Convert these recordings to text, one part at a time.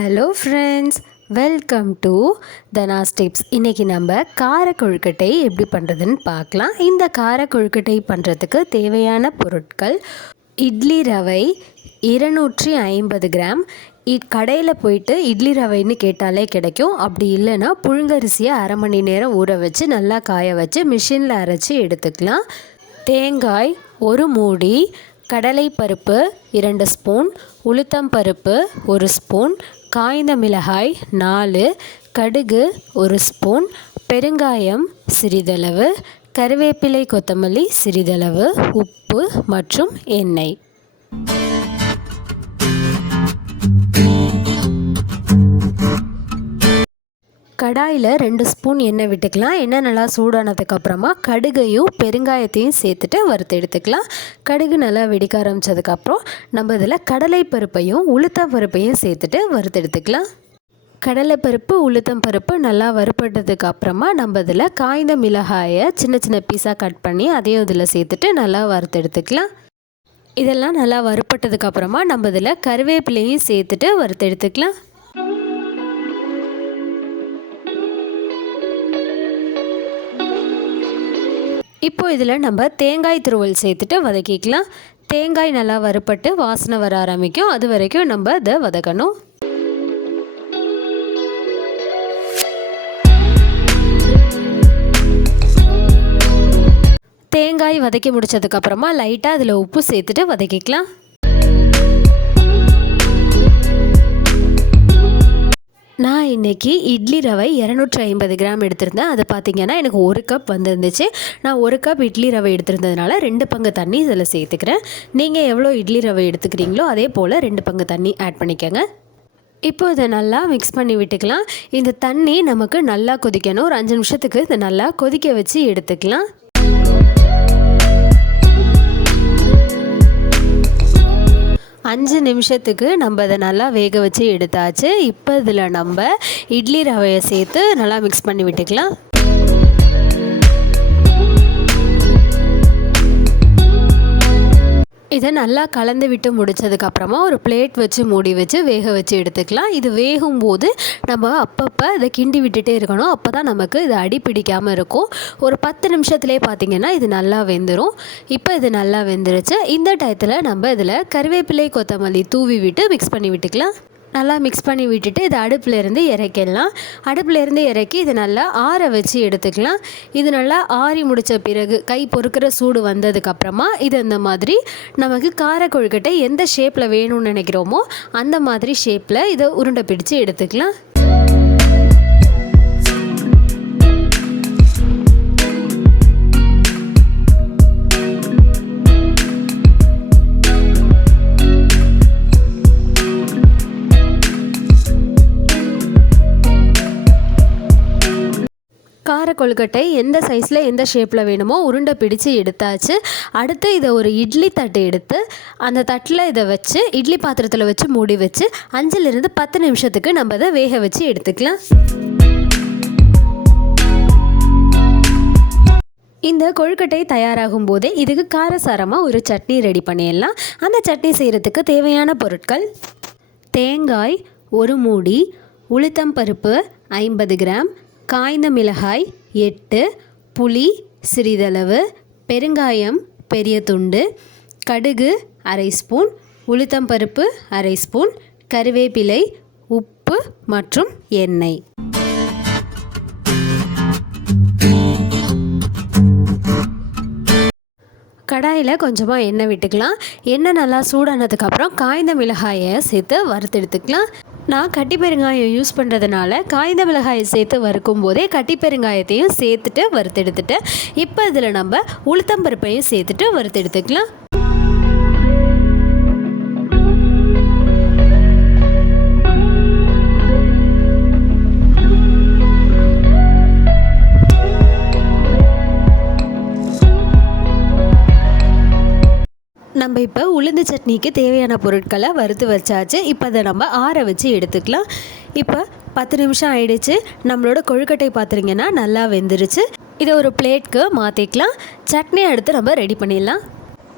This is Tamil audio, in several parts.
Hello friends welcome to Dhana tips இன்றைக்கி நம்ம கார கொழுக்கட்டை எப்படி பண்ணுறதுன்னு பார்க்கலாம். இந்த கார கொழுக்கட்டை பண்ணுறதுக்கு தேவையான பொருட்கள் இட்லி ரவை இருநூற்றி ஐம்பது கிராம். இ- கடையில் போயிட்டு இட்லி ரவைன்னு கேட்டாலே கிடைக்கும். அப்படி இல்லைன்னா புழுங்கரிசியை அரை மணி நேரம் ஊற வச்சு நல்லா காய வச்சு மிஷினில் அரைச்சி எடுத்துக்கலாம். தேங்காய் ஒரு மூடி கடலை பருப்பு இரண்டு ஸ்பூன் உளுத்தம்பருப்பு ஒரு ஸ்பூன் காய்ந்த மிளகாய் நாலு கடுகு ஒரு ஸ்பூன் பெருங்காயம் சிறிதளவு கருவேப்பிலை கொத்தமல்லி சிறிதளவு உப்பு மற்றும் எண்ணெய். கடாயில் ரெண்டு ஸ்பூன் எண்ணெய் விட்டுக்கலாம். எண்ணெய் நல்லா சூடானதுக்கப்புறமா கடுகையும் பெருங்காயத்தையும் சேர்த்துட்டு வறுத்து எடுத்துக்கலாம். கடுகு நல்லா வெடிக்க ஆரம்பிச்சதுக்கப்புறம் நம்ம இதில் கடலைப்பருப்பையும் உளுத்தம் பருப்பையும் சேர்த்துட்டு வறுத்து எடுத்துக்கலாம். கடலைப்பருப்பு உளுத்தம் பருப்பு நல்லா வறுப்பட்டதுக்கு அப்புறமா நம்ம இதில் காய்ந்த மிளகாயை சின்ன சின்ன பீஸாக கட் பண்ணி அதையும் இதில் சேர்த்துட்டு நல்லா வறுத்து எடுத்துக்கலாம். இதெல்லாம் நல்லா வறுப்பட்டதுக்கப்புறமா நம்ம இதில் கருவேப்பிலையும் சேர்த்துட்டு வறுத்து எடுத்துக்கலாம். இப்போ இதில் நம்ம தேங்காய் துருவல் சேர்த்துட்டு வதக்கிக்கலாம். தேங்காய் நல்லா வறுப்பட்டு வாசனை வர ஆரம்பிக்கும். அது வரைக்கும் நம்ம இதை வதக்கணும். தேங்காய் வதக்கி முடிச்சதுக்கப்புறமா லைட்டாக அதில் உப்பு சேர்த்துட்டு வதக்கிக்கலாம். நான் இன்னைக்கு இட்லி ரவை இரநூற்றி ஐம்பது கிராம் எடுத்திருந்தேன். அது பார்த்தீங்கன்னா எனக்கு ஒரு கப் வந்திருந்துச்சு. நான் ஒரு கப் இட்லி ரவை எடுத்திருந்ததுனால ரெண்டு பங்கு தண்ணி இதில் சேர்த்துக்கிறேன். நீங்கள் எவ்வளோ இட்லி ரவை எடுத்துக்கிறீங்களோ அதே போல் ரெண்டு பங்கு தண்ணி ஆட் பண்ணிக்கோங்க. இப்போ இதை நல்லா மிக்ஸ் பண்ணி விட்டுக்கலாம். இந்த தண்ணி நமக்கு நல்லா கொதிக்கணும். ஒரு அஞ்சு நிமிஷத்துக்கு இதை நல்லா கொதிக்க வச்சு எடுத்துக்கலாம். அஞ்சு நிமிஷத்துக்கு நம்ம அதை நல்லா வேக வச்சு எடுத்தாச்சு. இப்போ இதில் நம்ம இட்லி ரவையை சேர்த்து நல்லா மிக்ஸ் பண்ணி விட்டுக்கலாம். இதை நல்லா கலந்து விட்டு முடிச்சதுக்கப்புறமா ஒரு பிளேட் வச்சு மூடி வச்சு வேக வச்சு எடுத்துக்கலாம். இது வேகும் போது நம்ம அப்பப்போ இதை கிண்டி விட்டுட்டே இருக்கணும். அப்போ தான் நமக்கு இது அடி பிடிக்காமல் இருக்கும். ஒரு பத்து நிமிஷத்துலேயே பார்த்தீங்கன்னா இது நல்லா வெந்துடும் இப்போ இது நல்லா வெந்துருச்சு. இந்த டயத்தில் நம்ம இதில் கருவேப்பிலை கொத்தமல்லி தூவி விட்டு மிக்ஸ் பண்ணி விட்டுக்கலாம். நல்லா மிக்ஸ் பண்ணி விட்டுட்டு இதை அடுப்புலேருந்து இறக்கிடலாம். அடுப்புலேருந்து இறக்கி இதை நல்லா ஆற வச்சு எடுத்துக்கலாம். இது நல்லா ஆறி முடித்த பிறகு கை பொறுக்கிற சூடு வந்ததுக்கப்புறமா இது இந்த மாதிரி நமக்கு கார கொழுக்கட்டை எந்த ஷேப்பில் வேணும்னு நினைக்கிறோமோ அந்த மாதிரி ஷேப்பில் இதை உருண்டை பிடிச்சு எடுத்துக்கலாம். கார கொழுக்கட்டை எந்த சைஸில் எந்த ஷேப்பில் வேணுமோ உருண்டை பிடிச்சு எடுத்தாச்சு. அடுத்து இதை ஒரு இட்லி தட்டு எடுத்து அந்த தட்டில் இதை வச்சு இட்லி பாத்திரத்தில் வச்சு மூடி வச்சு அஞ்சுலேருந்து பத்து நிமிஷத்துக்கு நம்ம இதை வேக வச்சு எடுத்துக்கலாம். இந்த கொழுக்கட்டை தயாராகும் போதே இதுக்கு காரசாரமாக ஒரு சட்னி ரெடி பண்ணிடலாம். அந்த சட்னி செய்கிறதுக்கு தேவையான பொருட்கள் தேங்காய் ஒரு மூடி உளுத்தம் பருப்பு ஐம்பது கிராம் காய்ந்த மிளகாய் எட்டு புளி சிறிதளவு பெருங்காயம் பெரிய துண்டு கடுகு அரை ஸ்பூன் உளுத்தம் பருப்பு அரை ஸ்பூன் கருவேப்பிலை உப்பு மற்றும் எண்ணெய். கடாயில் கொஞ்சமாக எண்ணெய் விட்டுக்கலாம். எண்ணெய் நல்லா சூடானதுக்கப்புறம் காய்ந்த மிளகாயை சேர்த்து வறுத்து எடுத்துக்கலாம். நான் கட்டி பெருங்காயம் யூஸ் பண்ணுறதுனால காய்ந்த மிளகாயை சேர்த்து வறுக்கும் போதே கட்டி பெருங்காயத்தையும் சேர்த்துட்டு வறுத்தெடுத்துட்டேன் இப்போ இதில் நம்ம உளுத்தம்பருப்பையும் சேர்த்துட்டு வறுத்தெடுத்துக்கலாம். நம்ம இப்போ உளுந்து சட்னிக்கு தேவையான பொருட்களை வறுத்து வச்சாச்சு. இப்போ அதை நம்ம ஆற வச்சு எடுத்துக்கலாம். இப்போ பத்து நிமிஷம் ஆயிடுச்சு. நம்மளோட கொழுக்கட்டை பார்த்துருங்கன்னா நல்லா வெந்துருச்சு. இதை ஒரு பிளேட்க்கு மாற்றிக்கலாம் சட்னி அடுத்து நம்ம ரெடி பண்ணிடலாம்.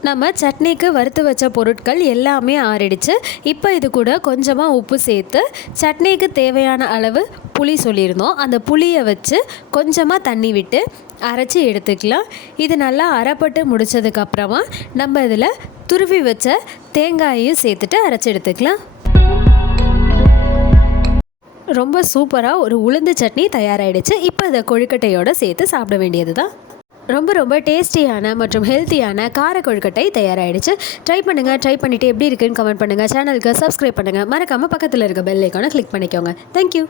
நம்ம சட்னிக்கு வறுத்து வச்ச பொருட்கள் எல்லாமே ஆறிடுச்சு. இப்போ இது கூட கொஞ்சமாக உப்பு சேர்த்து சட்னிக்கு தேவையான அளவு புளி சொல்லியிருந்தோம். அந்த புளியை வச்சு கொஞ்சமாக தண்ணி விட்டு அரைச்சி எடுத்துக்கலாம். இது நல்லா அரைப்பட்டு முடிச்சதுக்கப்புறமா நம்ம இதில் துருவி வச்ச தேங்காயையும் சேர்த்துட்டு அரைச்சி எடுத்துக்கலாம். ரொம்ப சூப்பராக ஒரு உளுந்து சட்னி தயாராகிடுச்சு இப்போ இதை கொழுக்கட்டையோடு சேர்த்து சாப்பிட வேண்டியது தான் ரொம்ப ரொம்ப டேஸ்டியான மற்றும் ஹெல்த்தியான கார கொழுக்கட்டை தயாராகிடுச்சு ட்ரை பண்ணுங்கள் ட்ரை பண்ணிவிட்டு எப்படி இருக்குன்னு கமெண்ட் பண்ணுங்கள் சேனலுக்கு சப்ஸ்கிரைப் பண்ணுங்கள் மறக்காமல் பக்கத்தில் இருக்க பெல் ஐக்கானை கிளிக் பண்ணிக்கோங்க. தேங்க்யூ